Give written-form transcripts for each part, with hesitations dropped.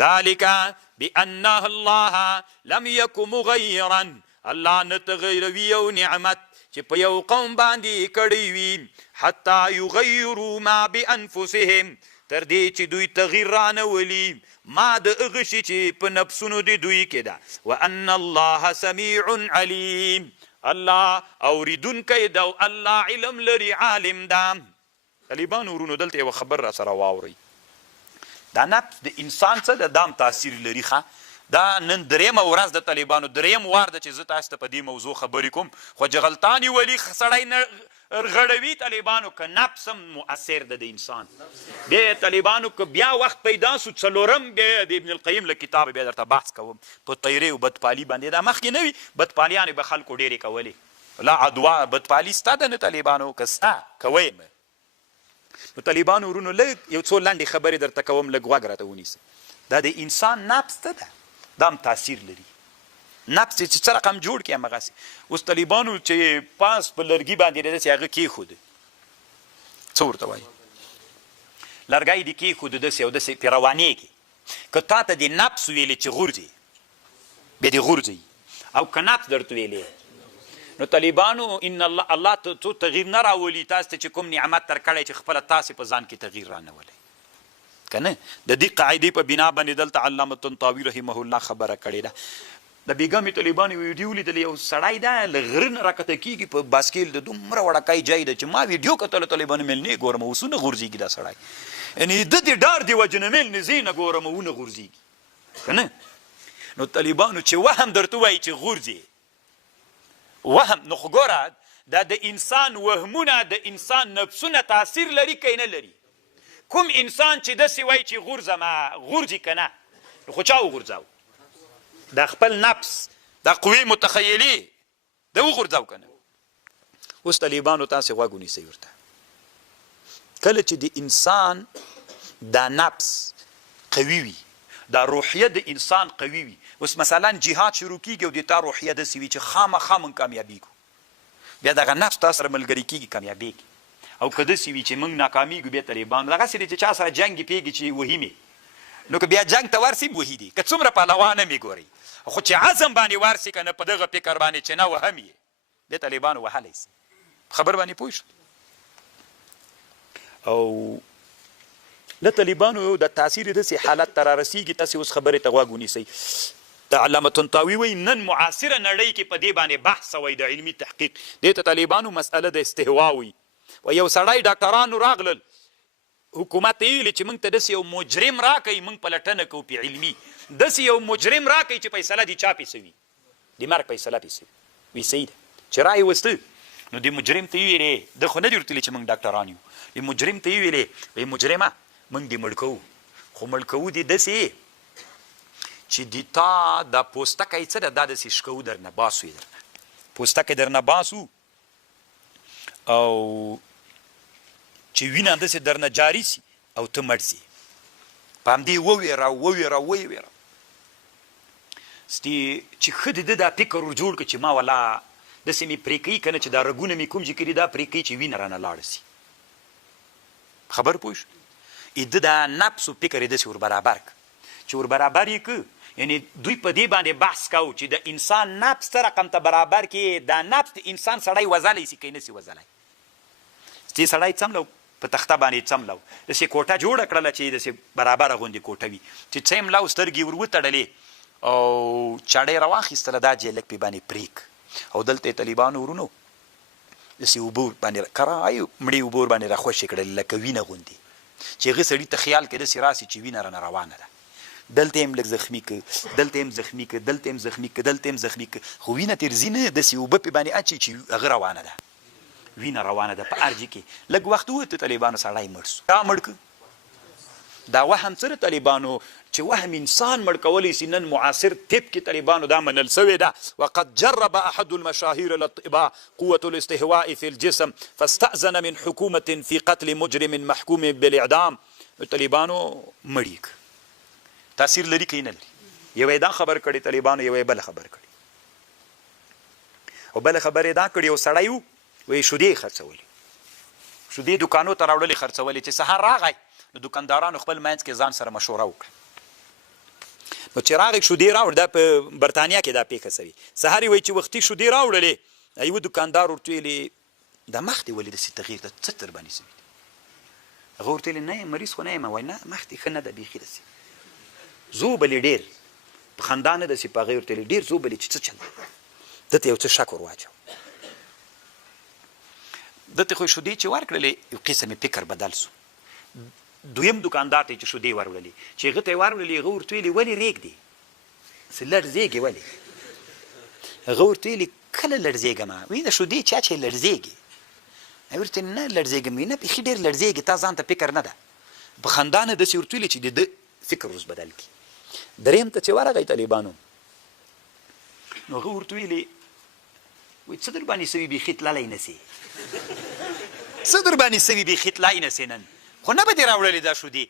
ذلك بأن الله لم يك مغيرا، الله نه تغیروي یو نعمت چې په یو قوم باندې کړی وي، حتی یغیروا ما بانفسهم، تر دې چې دوی تغییر رانولي ما د هغه شي چې په نفسونو د دوی کې ده. وان الله سمیع علیم، الله اوریدونکی ده او الله علم لري، عالم ده. طالبانو ورونو دلته یوه خبر را سره واورئ. دا نفس د انسان څه د دام تاثیر لري. ښه دا نن درېیمه ورځ د طالبانو درېیم وار ده چې زه تاسو ته په دې موضوع خبرې کوم، خو جغلطان یې ولي سړی نه غړوي طالبانو که نفس هم مؤثر ده د انسان. بیا طالبانو که بیا وخت پیدا سو څلورم بیا د ابن القیم له کتاب بیا درته بحث کوم په طیرې او بدپالي باندې. دا مخکې نه وي بدپالیانې به خلکو ډېرې کولې، لا عدوا بدپالي ستا ده نه طالبانو که ستا کوی مه. نو طالبانو ورونو لږ یو څو لنډې خبرې درته کوم، لږ غوږ راته ونیسئ. دا د انسان نفس ته ده، دا هم تاثیر لري. نفس چې څه رقم جوړ کړي همغسې. اوس طالبانو چې پاس په لرګي باندې داسې هغه کېښود، څه ورته وایي لرګی دې کېښود داسې او داسې پرې روانېږي. که تا ته د نفس ویلې چې غورځي بیا دې غورځوي، او که نفس درته ویلې نو طالبانو ان الله ته تغییر نه راولي. تاسو ته چې کوم نعمت در کړی چې خپله تاسې په ځان کې تغییر رانولئ که نه. د دې قاعدې په بنا باندې دلته علامه طنطاوي رحمه الله خبره کړې ده. د بیګمې طالبانو ویډیو لیدلی، یو سړی ده له غره نه راکته کېږي په باسکیل، د دومره وړکی جای ده چې ما ویډیو کتله طالبانو مېل نه ګورم اوس ونه غورځېږي دا سړی، یعنې د دې ډار د وجې نه مېل نه زه نه ګورم ونه غورځېږي که نه. نو طالبانو چې وهم درته وایي چې غورځي وهم، نو خو ګوره دا د انسان وهمونه د انسان نفسونه تاثیر لري که نه لري. کوم انسان چې داسې وایي چې غورځمه غورځي که نه، نو خو چا وغورځاو؟ دا خپل نفس دا قوي متخیلې د وغورځاو که نه. اوس طالبانو تاسې غوږ ونیسئ ورته. کله چې د انسان دا نفس قوي وي، دا روحیه د انسان قوي وي، اوس مثلا جهاد شروع کېږي او د تا روحیه داسې وي چې خامخا موږ کامیابېږو، بیا دغه نفس تا سره ملګري کېږي کامیابېږي. او که داسې وي چې موږ ناکامیږو بیا طالبانو دغسې دی چې چا سره جنګ یې پېږي چې وهي مې، نو که بیا جنګ ته ورسي وهي دي، که څومره پهلوانه مې ګورئ، خو چې عزم باندې ورسي که نه په دغه فکر باندې چې نه وهم یې، بیا طالبانو وهلی سي. خبر باندې پوه شو. او له طالبانو د تاثیر داسې حالت ته رارسېږي. تاسې اوس خبرې ته غوږ ونیسئ. د علامه طنطاوي وایي نن معاصره نړۍ کې په دې باندې بحث وی د علمي تحقیق. دې ته طالبانو مسأله د استهوا وي. و یو سړی ډاکټرانو راغلل، حکومت یې ویلې چې موږ ته داسې یو مجرم راکوئ، موږ پلټنه کوو په علمي، داسې یو مجرم راکوئ چې فیصله د چا پېسه وي، د مرګ فیصله پېسه وي. وایي صحیح ده. چې را یې وسته نو د مجرم ته یې ویلې، ده خو نه دي ورته ویلې چې موږ ډاکټران یو، د مجرم ته یې ویلې وایي مجرمه موږ دې مړ کوو، خو مړ کوو دې داسې چې د تا دا پوستکی څه ده دا داسې شکوو درنه باسو یې درنه پوستکی درنه باسو او چې وینه داسې درنه جاري سي او ته مړ سي. په همدې وویره چې ښه د ده دا فکر ور جوړ کړه چې ما ولا داسې مې پرې کوي که نه چې دا رګونه مې کوم چې کړي دا پرې کوي چې وینه رانه لاړه سي. خبر پوه شو؟ ده دا نفس و فکر یې داسې ور برابر کړه چې ور برابر یې که، یعنې دوی په دې باندې بحث کوو چې د انسان نفس ته رقم ته برابر کې دا نفس د انسان سړی وزلی سي که یې نسي وزلی. دې سړی څملو په تخته باندې څملو داسې کوټه جوړه کړله چې داسې برابره غوندې کوټه وي چې څملو سترګې ور وتړلې او چاړه یې راواخیستله دا جې لږ پې باندې پرېږ او دلته یې طالبانو ورونو داسې اوبه باندې کرایو مړې اوبه ور باندې راخوشې کړلې لکه وینه غوندې چې هغه سړي ته خیال کې داسې راسي چې وینه رانه روانه ده. دلته هم لږ زخمي که، دلته هم زخمي که، دلته هم زخمي که، دلته هم زخمي که، خو وینه ترې ځي نه، داسې اوبه پې باندې اچي چې هغه روانه ده، وینه روانه ده په ارجې کې. لږ وخت ووته طالبانو سړی مړ سو. دا مړ که دا وهم څه د طالبانو چې وهم انسان مړ کولی سي. نن معاصر طب کې طالبانو دا منل سوې ده. وقد جرب احد المشاهير الاطباء قوة الاستهواء في الجسم فاستأذن من حكومة في قتل مجرم محكوم بالاعدام. طالبانو مړی که تاثیر لري که نه لري. یو یې دا خبر کړی طالبانو، یو یې بله خبر کړی، او بله خبر یې دا کړی یو سړی و وایي شودې خرڅولې، شودې دوکانو ته راوړلې خرڅولې چې سهار راغی نو دوکاندارانو خپل منځ کې ځان سره مشوره وکړه نو چې راغی شودې راوړ دا په برطانیا کې دا پیښه سوي سهار یې وایي چې وختي شودې راوړلې یوه دوکاندار ورته ویلې دا مخ دې ولې داسې تغییر ده څه در باندې سوي هغه ورته ویلې نه یم مریض خو نه یم وایي نه مخ دې ښه نه ده بیخي داسې زوبلې ډېر په خندا نه داسې په هغې ورته ویلې ډېر زوبلې چې څه چل ده ته یو څه شک ور واچو ده ته خو یې شودې چې ورکړلې یو قسم یې فکر بدل سو دویم دوکاندار ته چې شودې ورولې چې هغه ته یې ورولې هغه ورته ویلې ولې رېږدې څه لړزېږې ولې هغه ورته ویلې کله لړزېږم وایي د شودې چا چې لړزېږې ورته نه لړزېږم نه بیخي ډېر لړزېږې تا ځان ته فکر نه ده په خندا نه داسې ورته ویلې چې د ده فکر اوس بدل کړي درېیم ته چې ورغی طالبانو نو هغه ورته ویلې وایي څه در باندې سوي بیخي تللی نه سې څه در باندې سوي بیخي تللی نه سې نن خو نه به دې راوړلې دا شودې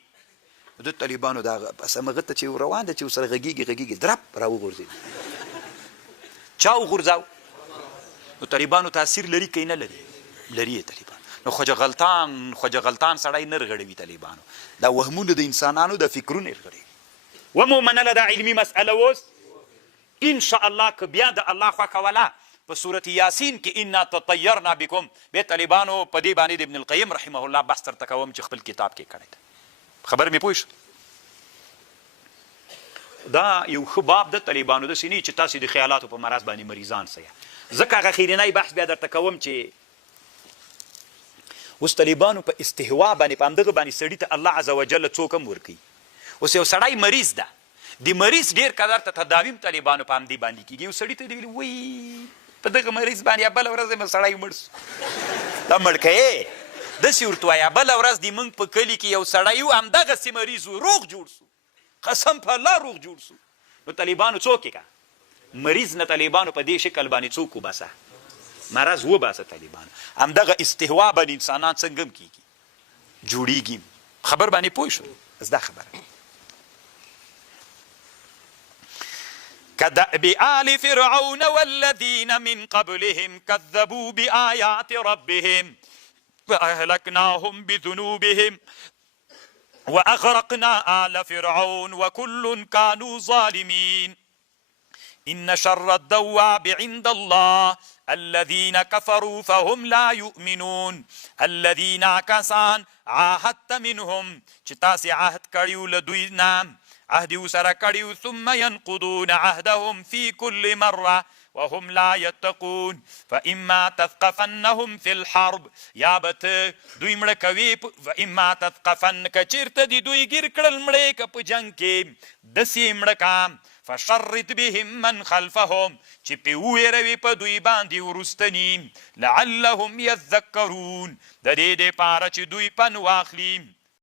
د طالبانو دا بس همغه ته چې روان ده چې ورسره غږېږي درپ راوغورځېد چا وغورځاو نو طالبانو تاثیر لري که نه لري لري یې طالبان نو خواجه غلطان سړی نه رغړوي طالبانو دا وهمونه د انسانانو د فکرونه یې رغړوي ومو منله دا علمي مسئله اوس انشاء الله که بیا د الله خوا کوله په صورت یاسین کې انا تطیرنا بکم بیا طالبانو په دې باندې د ابن القیم رحمه الله بحث درته کوم چې خپل کتاب کې کړی ده خبر مې پوه شو دا یو ښه باب د طالبانو داسې نه چې تاسې د خیالاتو په مرض باندې مریضان سئ ځکه هغه خیرنی بحث بیا درته کوم چې اوس طالبانو په استهوا باندې په همدغه باندې سړي ته الله عز وجل څوک هم ورکوي اوس یو سړی مریض ده د مریض ډېر قدر ته تداویم طالبانو په همدې باندې کېږي یو سړي ته دې ویلي وایي په دغه مریض باندې بله ورځ یې سړی مړ سو دا مړ که یې داسې ورته وایه بله ورځ د موږ په کلي کې یو سړی و همدغسې مریض و روغ جوړ سو قسم په الله روغ جوړ سو نو طالبانو څوک یې که مریض نه طالبانو په دې شکل باندې څوک وباسه مرض وباسه طالبانو همدغه استهوا باندې انسانان څنګه هم کېږي جوړېږي خبر باندې پوه شو زده خبره كدأب آل فرعون والذين من قبلهم كذبوا بآيات ربهم فأهلكناهم بذنوبهم وأغرقنا آل فرعون وكل كانوا ظالمين إن شر الدواب عند الله الذين كفروا فهم لا يؤمنون الذين كسان عاهدت منهم چې تاسې عهد کړیو له دوی نه عهد سره کړیو ثم ينقضون عهدهم في كل مرة وهم لا يتقون فإما تثقفنهم في الحرب یا بت دوی مړه کوي فإما تثقفن کچیرته دی دوی ګیر کړل مړه ک په جنگ کې دسې مړه کا فشرد بهم من خلفهم چې په ویروي په دوی باندې ورستنی لعلهم يذكرون د دې لپاره چې دوی پن واخلي